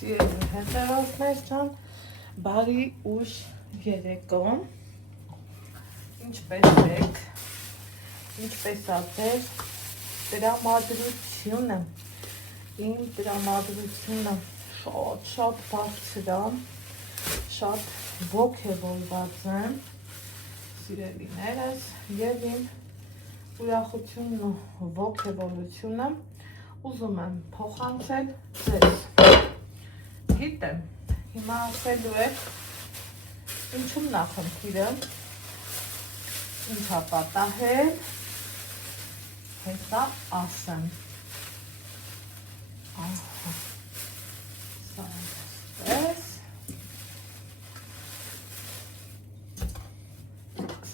Սիրելի հետևորդներ ջան, բարի ուշ երեկո, ինչպես եք, ինչպես ատեր, տրամադրությունը, իմ տրամադրությունը շատ բարձր է, շատ ոգևորված եմ, սիրելիներս, և իմ ուրախությունն ու ոգևորությունը ուզում եմ փոխանցել ձեզ։ Գիտեմ, հիմա ասելու եք, ինչու՞մն է խնդիրը, ինչա պատահել, հեսա ասեմ։ Ահա, սա այնպես,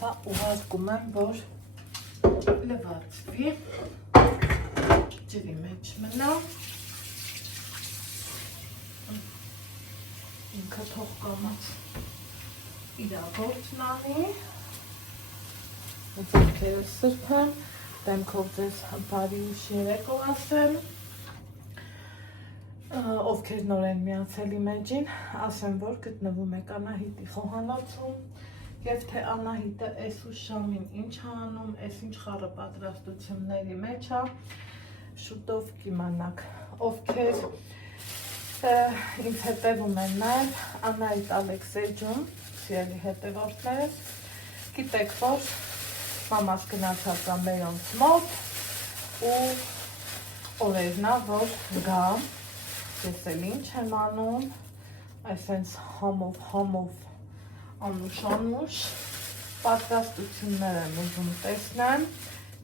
սա ուղարկում եմ, որ լվացվի, ջրի մեջ մնա, ինքը թող կամաց իրագործն անի, ձեռքերը սրբեմ, դեմքով ձեզ բարի ուշ երեկո ասեմ, ովքեր նոր են միացել իմ էջին, ասեմ, որ գտնվում եք Անահիտի խոհանոցում, և թե Անահիտը էս ու շամին ինչ է անում, էս ինչ խառը պատրաստությունների մեջ է, շուտով կիմանաք, ովքեր ինձ հետևում են նաև Անահիտ Ալեքսեջում, սիրելի հետևորդներս, գիտեք, որ մամաս գնացած է մերոնց մոտ ու օրերն է, որ գամ, ես էլ ինչ եմ անում, այսենց համով անուշ պատրաստություններ եմ ուզում տեսնեմ,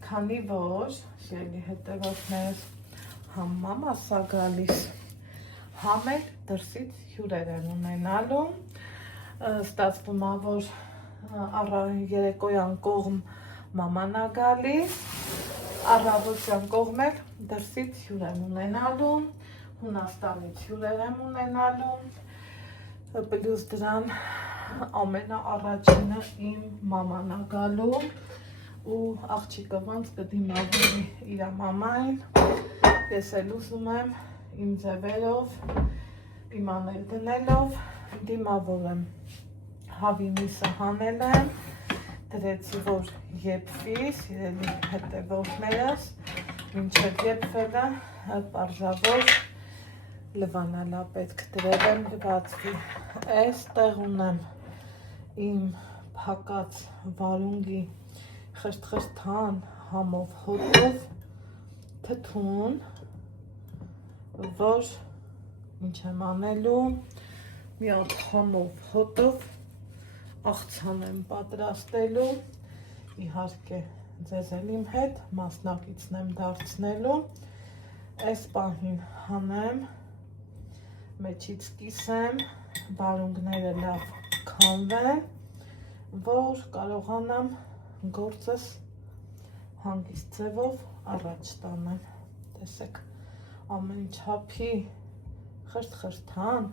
քանի որ սիրելի հետևորդներս համ մամաս է գալիս, համ էլ դրսից հյուրեր են ունենալու, ստացվում է, որ երեկոյան կողմ մաման է գալիս, առավոտյան կողմ էլ դրսից հյուր են ունենալու, Հունաստանից հյուրեր եմ ունենալու, պլյուս դրան ամենաառաջինը իմ մաման է գալու ու աղջիկը ոնց կդիմավորի իր մամային, ես էլ ուզում եմ իմ ձևերով, իմ անել դնելով դիմավորեմ, հավի միսը հանել եմ, դրեցի, որ եփվի, սիրելի հետևորդներս, մինչև եփվելը պարզավոր լվանալա պետք դրել եմ լվացվի, այստեղ ունեմ իմ փակած վարունգի խրթխրթան համով հոտով թթուն, որ ինչ եմ անելու, մի հատ համով հոտով աղցան եմ պատրաստելու, իհարկե ձեզ էլ իմ հետ մասնակիցն եմ դարձնելու, այս պահին հանեմ, մեջից կիսեմ, վարունգները լավ քամվեն, որ կարողանամ գործս հանգիստ ձևով առաջ տանեմ, տեսեք, ամեն չափի խրթխրթան,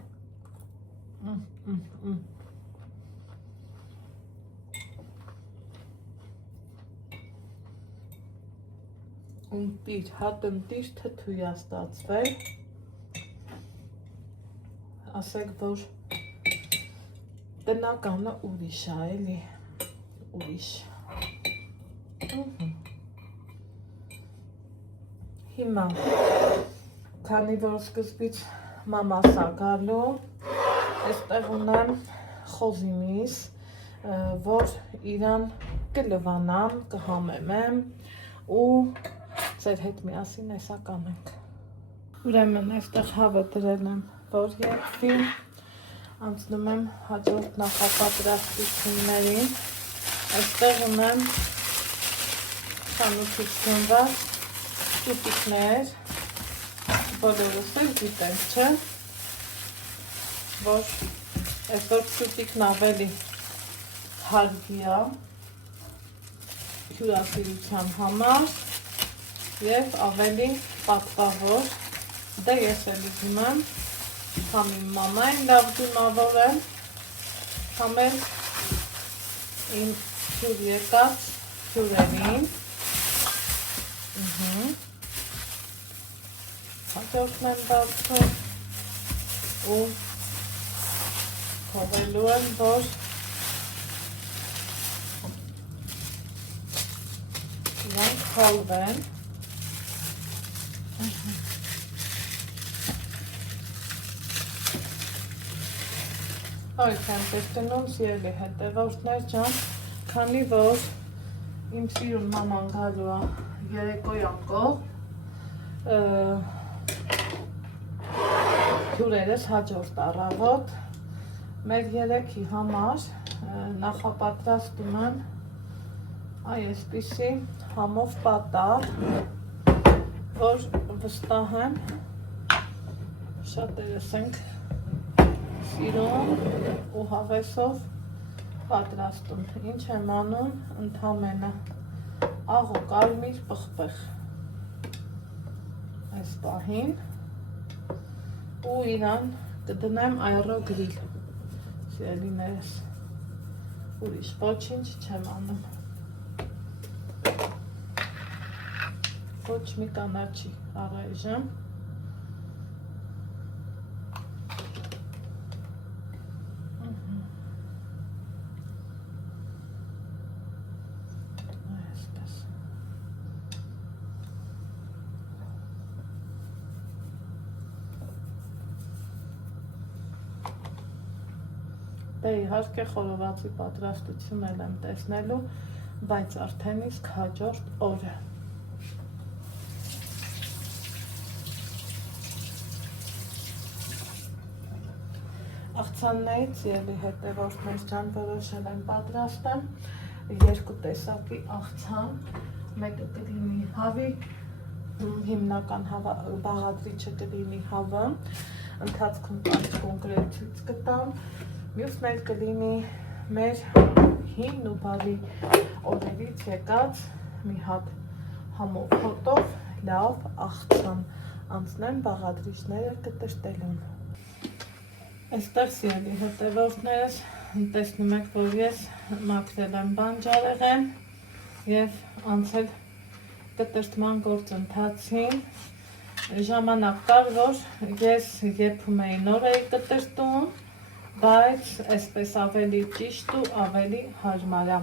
ընտիր, հատընտիր թթույա ստացվել, ասեք, որ տնականը ուրիշ է, էլի, ուրիշ, հիմա, քանի որ սկզբից մամաս է գալու, այստեղ ունեմ խոզի միս, որ իրան կլվանամ, կհամեմեմ ու ձեր հետ միասին էսա կանենք։ Ուրեմն այստեղ հավը դրել եմ, որ եփվի, անցնում եմ հաջորդ նախապատրաստություններին, այստեղ ունեմ խանութից գնված ճուտիկներ, բոլորս էլ գիտենք, չէ, որ այսօր ճուտիկն ավելի հարգի է հյուրասիրության համար և ավելի պատվավոր, դե ես էլ ուզում եմ համ իմ մամային լավ դիմավորեմ, համ էլ իմ հյուր եկած հյուրերին, հաջորդն եմ դարձում ու թողելու եմ, որ իրանք խալվեն։ Այդ եմ տեսնում սիրելի հետևորդներ ջան, քանի որ իմ սիրուն մաման գալու է երեկոյան կողմ, հյուրերս հաջորդ առավոտ մեր երեքի համար նախապատրաստում եմ այսպիսի համով պատառ, որ վստահ եմ շատերս ենք սիրում ու հավեսով պատրաստում։ Ինչ եմ անում, ընդամենը աղ ու կարմիր պղպեղ այս պահին ու իրան կդնեմ այռոգրիլ, սիրելիներս, ուրիշ ոչինչ չեմ անում, ոչ մի կանաչի առայժմ։ Դե իհարկե խորովածի պատրաստություն էլ եմ տեսնելու, բայց արդեն իսկ հաջորդ օրը։ Աղցաններից ելի հետևորդներ ջան որոշել եմ պատրաստեմ երկու տեսակի աղցան, մեկը կլինի հավի, հիմնական բաղադրիչը կլինի հավը, ընթացքում կոնկրետ ցույց կտամ, մյուսն էլ կլինի մեր հին ու բարի օրերից եկած մի հատ համով հոտով լավ աղցան անցնեմ բաղադրիչները կտրտելուն։ Այստեղ սիրելի հետևորդներս տեսնում եք, որ ես մաքրել եմ բանջարեղեն և անցել կտրտման գործընթացին։ Ժամանակ կար, որ ես եփում էի նոր էի կտրտում, բայց այսպես ավելի ճիշտ ու ավելի հարմար է։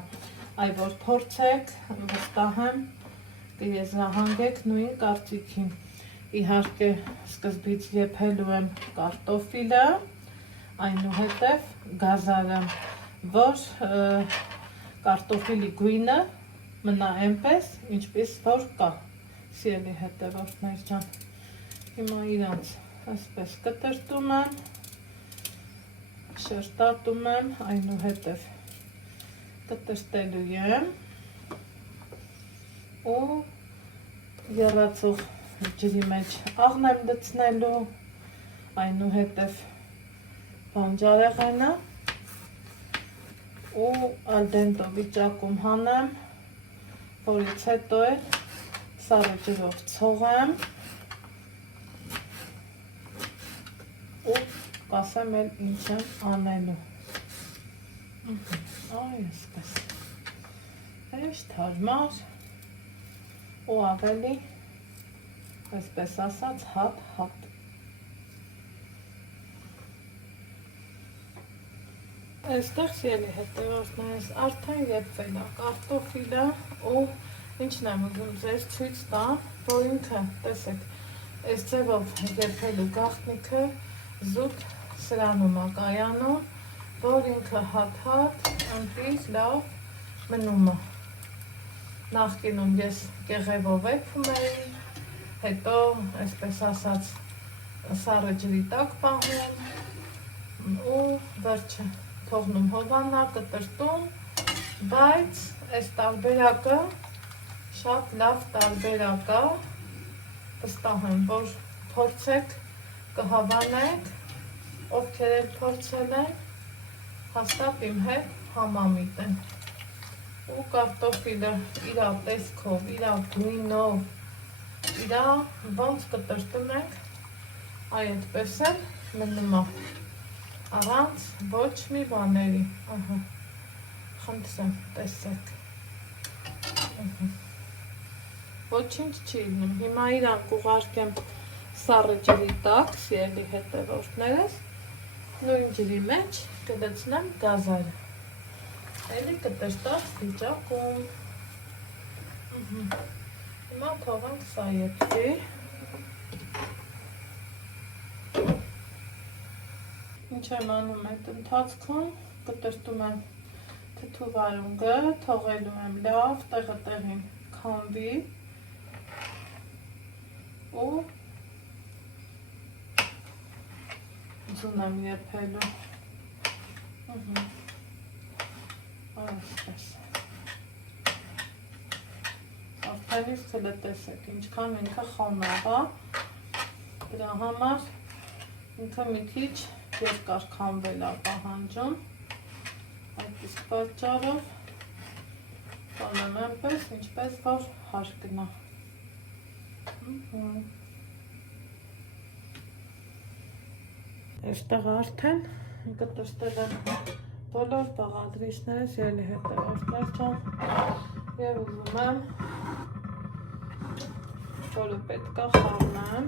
Այ որ փորձեք, վստահ եմ կեզրահանգեք նույն կարծիքին։ Իհարկե սկզբից եփելու եմ կարտոֆիլը, այնուհետև գազարը, որ կարտոֆիլի գույնը մնա այնպես, ինչպես որ կա, սիրելի հետևորդներ ջան։ Հիմա իրանց այսպես կտրտում եմ, շերտատում եմ, այնուհետև կտրտելու եմ ու եռացող ջրի մեջ աղն եմ լցնելու, այնուհետև բանջարեղենը ու ալդենտո վիճակում հանեմ, որից հետո էլ սառը ջրով ցողեմ ու կասեմ էլ ինչ եմ անելու։ Այսպես, հեշտ հարմար ու ավելի, այսպես ասած, հատ։ Այստեղ սիրելի հետևորդներս արդեն եփվել է կարտոֆիլը ու ինչն եմ ուզում ձեզ ցույց տամ, որ ինքը, տեսեք, այս ձևով եփելու գաղտնիքը զուտ սրանում է կայանում, որ ինքը հատ-հատ, ընտիր, լավ մնում է։ Նախկինում ես կեղևով եփում էի, հետո, այսպես ասած, սառը ջրի տակ պահում ու վերջը թողնում հովանա, կտրտում, բայց այս տարբերակը շատ լավ տարբերակ է, վստահ եմ, որ փորձեք, կհավանեք, ովքեր էլ փորձել են, հաստատ իմ հետ համամիտ են։ Ու կարտոֆիլը իր տեսքով, իր գույնով, իր ոնց կտրտում եք, այդպես էլ մնում է, առանց ոչ մի բաների, խնդրեմ, տեսեք, ոչինչ չի լինում, հիմա իրան կուղարկեմ սառը ջրի տակ, սիրելի հետևորդներս, նույն ջրի մեջ կլցնեմ գազարը։ Էլի կտրտած վիճակում։ Հիմա թողենք սա եփվի։ Ինչ եմ անում այդ ընթացքում, կտրտում եմ թթու վարունգը, թողելու եմ լավ, տեղը տեղին քամվի ու ձուն եմ եփելու։ Այսպես։ Արդեն իսկ տեսեք, ինչքան ինքը խոնավ է, դրա համար ինքը մի քիչ երկար քամվել է պահանջում, այդ իսկ պատճառով տանեմ այնպես, ինչպես որ հարկն է։ Այստեղ արդեն կտրտել եմ բոլոր բաղադրիչներս, ելի հետևորդներ չեմ և ուզում եմ, որը պետք է խառնեմ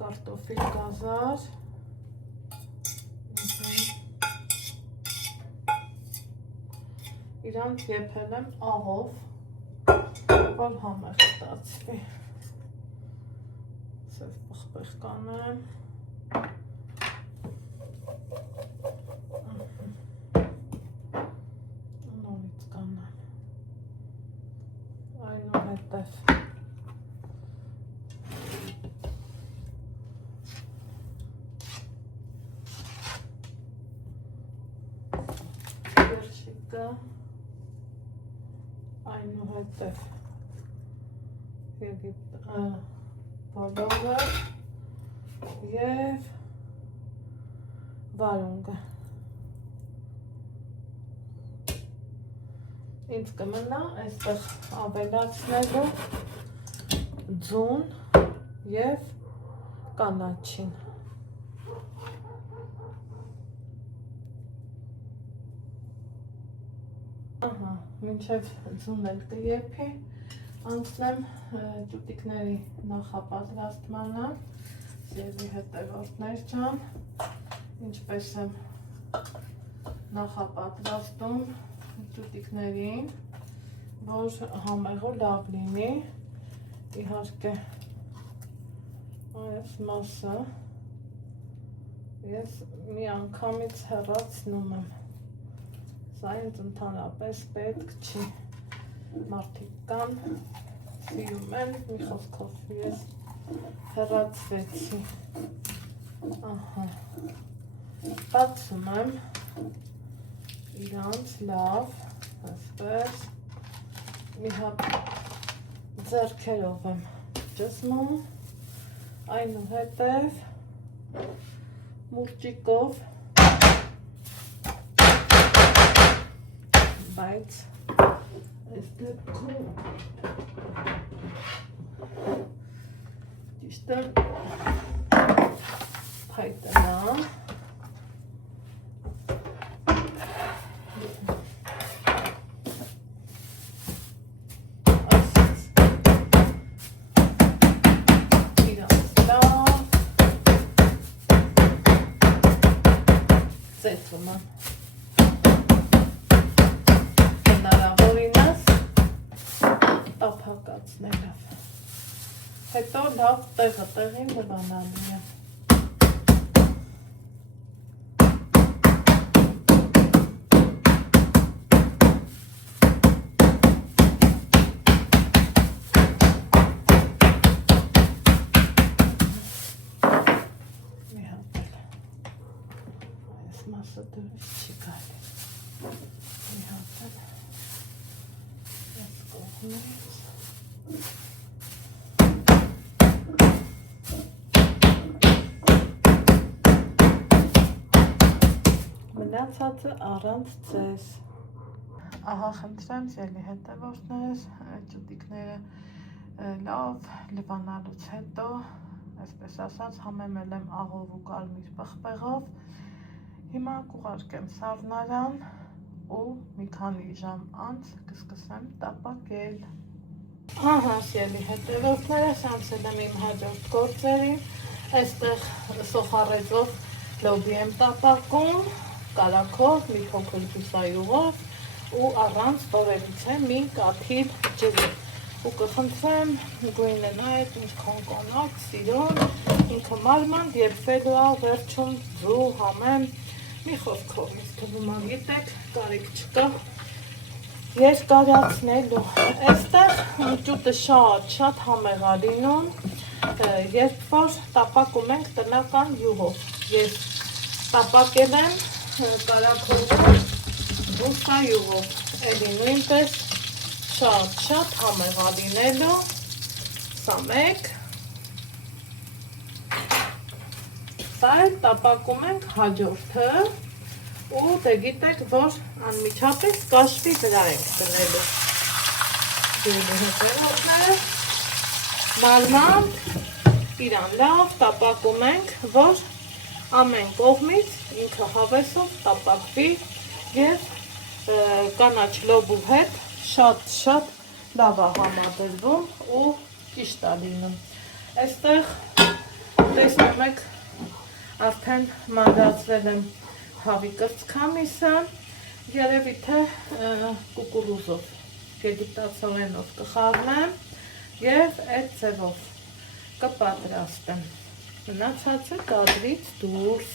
կարտոֆիլ գազար, իրանց եփել եմ աղով, որ համեղ ստացվի, սև պղպեղ կանեմ, նորից կանեմ, այնուհետև երշիկը, այնուհետև բոլորը և վարունգը։ Ինձ կմնա այստեղ ավելացնելու ձուն և կանաչին։ Մինչև ձուն էլ կեփի, անցնեմ ճուտիկների նախապատրաստմանը, սիրելի հետևորդներ ջան, ինչպես եմ նախապատրաստում ճուտիկներին, որ համեղը լավ լինի, իհարկե այս մասը ես մի անգամից հեռացնում եմ, սա ինձ ընդհանրապես պետք չի, մարդիկ կան, սիրում են, մի խոսքով ես հեռացվեցի, բացում եմ իրանց լավ, այսպես, մի հատ ձեռքերով եմ ճզմում, այնուհետև մուրճիկով, բայց այս դեպքում ճիշտ է փայտանամ, ծեծում եմ, հնարավորինս տափակացնելով, հետո լավ տեղը տեղին լվանալու եմ, մասը դուրս չի գալիս, մի հատ էլ այս կողմից, մնացածը առանց ձեզ, ահա խնդրեմ սիրելի հետևորդներ, ճուտիկները լավ լվանալուց հետո, այսպես ասած համեմել եմ աղով ու կարմիր պղպեղով, հիմա կուղարկեմ սառնարան ու մի քանի ժամ անց կսկսեմ տապակել։ Ահա սիրելի հետևորդները, անցել եմ իմ հաջորդ գործերին, Այստեղ սոխարեզով լոբի եմ տապակում, կարակով, մի փոքր բուսայուղով ու առանց որևիցե մի կաթիլ ջրի։ Ու կխնդրեմ գույնը նայեք ինչքան կոնակ, սիրուն, ինքը մարմանդ երբվելու է վերջում ձու, համեմ, մի խոսքով ինձ թվում է գիտեք, կարիք չկա երկարացնելու։ Այստեղ ճուտը շատ համեղ է լինում, երբ որ տապակում ենք տնական յուղով։ Ես տապակել եմ կարակով, բուսայուղով, էլի նույնպես շատ համեղ է լինելու, սա մեկ, սա էլ տապակում ենք հաջորդը ու դե գիտեք, որ անմիջապես կաշվի վրա ենք դնելու։ Մարմանդ իրան լավ տապակում ենք, որ ամեն կողմից ինքը հավեսով տապակվի և կանաչ լոբու հետ շատ լավ է համադրվում ու ճիշտ է լինում։ Այստեղ տեսնում եք արդեն մանրացրել եմ հավի կրծքամիսը, երևի թե կուկուրուզով, եգիպտացորենով կխառնեմ և այդ ձևով կպատրաստեմ։ Մնացածը կադրից դուրս։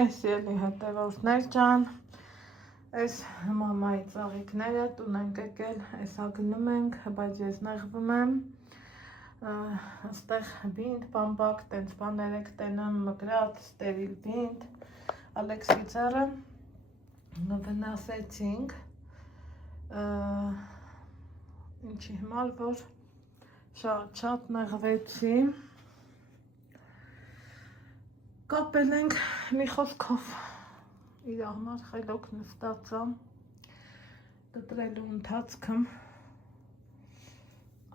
Այս ելի հետևորդներ ջան, այս մամայի ծաղիկները տուն ենք եկել, այսա գնում ենք, բայց ես նեղվում եմ, աստեղ բինդ, բամբակ, տենց բաներ եք տենեմ, մգրատ, ստերիլ բինդ, Ալեքսի ծառը վնասեցինք, ինչի հիմար, որ շատ նեղվեցի, կապել ենք մի խոսքով, իր համար խելոք նստացա, կտրելու ընթացքım,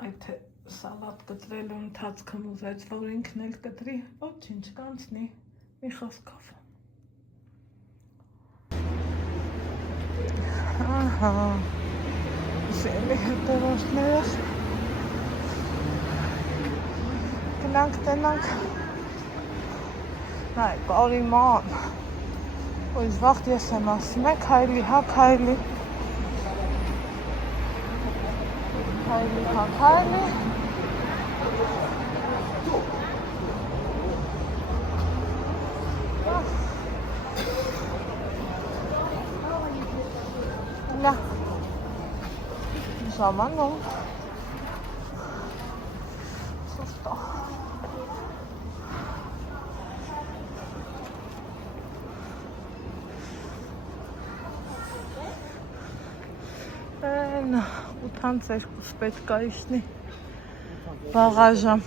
այդ սալատ կտրելու ընթացքım ուզեց, որ ինքն էլ կտրի, ոչինչ կանցնի, մի խոսքով։ Ահա, սելի հետևորդներ, գնանք տնանք, նայ, կարիման, Ույս վաղտ ես եմ ասում է, քայլի, հա քայլի, քայլի, հա քայլի, նա, ժամանում, սուստա, Ութան ծերկուս պետք է իշնի բաղաժամ